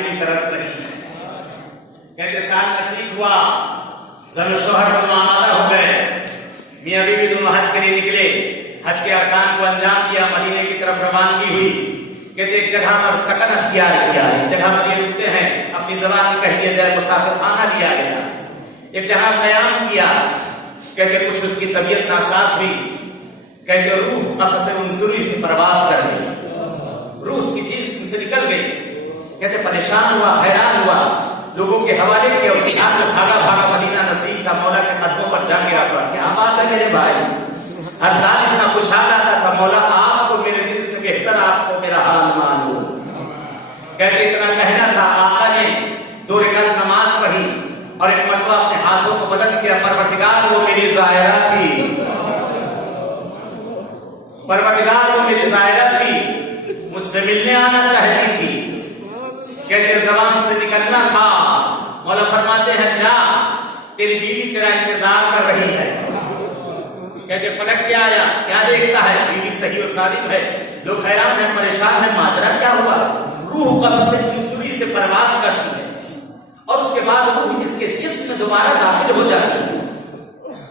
आंखें भी तरस रही हैं। कहते साल नजदीक हुआ, ज़न शोहर दोनों आमादा हो गए, मियां बीवी दोनों हज के लिए निकले, हज के अरकान को अंजाम दिया, मदीने की तरफ रवानगी हुई। कहते एक जगह पर सकन अख्तियार किया, एक जगह पर ये रुकते हैं, अपनी ज़बान में कह दिया जाए मुसाफिर खाना लिया गया, एक जगह कयाम किया। कहते कुछ उसकी तबीयत नासाज हुई, कहते रूह कफ़स मंसूरी से परवास कर गई, रूह उसकी जिस्म से निकल गई। कहते परेशान हुआ, हैरान हुआ, लोगों के हवाले किया, उसके हाथ में भागा भागा मदीना नसीब का मौला के कदमों पर जा गिरा पड़ा। क्या बात है मेरे भाई, हर साल इतना खुशहाल आता था, मौला आपको मेरे दिल से बेहतर आपको मेरा हाल मालूम। कहते इतना कहना था, आका ने 2 रकात नमाज पढ़ी और एक मरतबा अपने हाथों को बुलंद किया, परवरदिगार वो मेरी ज़ायरा थी, परवरदिगार वो मेरी ज़ायरा थी, मुझसे मिलने आना चाहती थी। कहते जबान से निकलना था, मौला फरमाते हैं जा, तेरी बीवी तेरा इंतजार कर रही है। कहते पलट के आया, क्या देखता है, बीवी सही और सालिम है। लोग हैरान है, परेशान है, माजरा क्या हुआ। रूह कफ़स मंसूरी से परवास करती है और उसके बाद रूह इसके जिस्म में दोबारा दाखिल हो जाती है।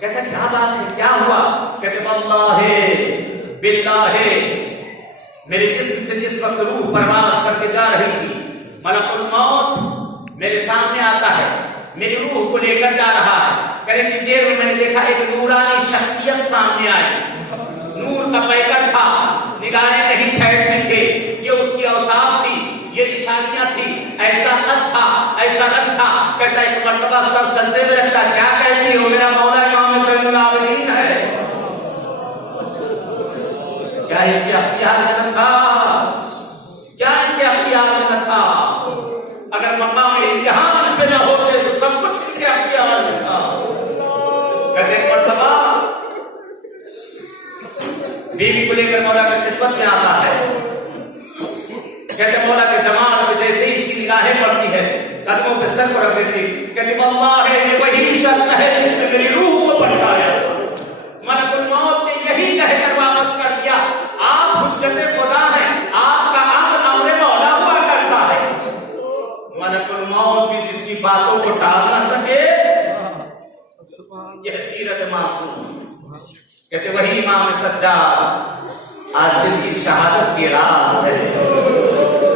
कहते क्या बात है, क्या हुआ। कहते वल्लाहि बिल्लाहि, मेरे जिस्म से जिस वक्त रूह परवास करके जा रही थी, मलकुल मौत मेरे सामने आता है, मेरी रूह को लेकर जा रहा है। करीब की देर में मैंने देखा एक नूरानी शख्सियत सामने आई, नूर का पैकर था, निगाहें नहीं ठहरती थे, ये उसकी औसाफ थी, ये निशानियां थी, ऐसा कद था, ऐसा रंग था। कहता एक मर्तबा सर सजदे में रखता, क्या कहती हो, मेरा मौला इमाम ज़ैनुल आबिदीन है। क्या इनके अख्तियार में था, क्या इनके अख्तियार में था। अगर मकाम इम्तिहान पे न होते तो सब कुछ इनके अख्तियार में था। कहते मर्तबा बीवी को लेकर मौला की खिदमत में आता है। कहते मौला के जमाल पे जैसे ही इसकी निगाहें पड़ती है, कदमों पे सर को रख देती। कहते वल्लाहि ये वही शख्स है जिसने मेरी रूह को भटकाया। मलकुल मौत ने यही कहकर वापस कर दिया, आप हुज्जते खुदा हैं, आपका अम्र अम्र मौला हुआ करता है। मलकुल मौत भी जिसकी बातों को टाल ना सके, यह सीरत मासूम। कहते वही इमाम सज्जाद आज जिसकी शहादत की रात है।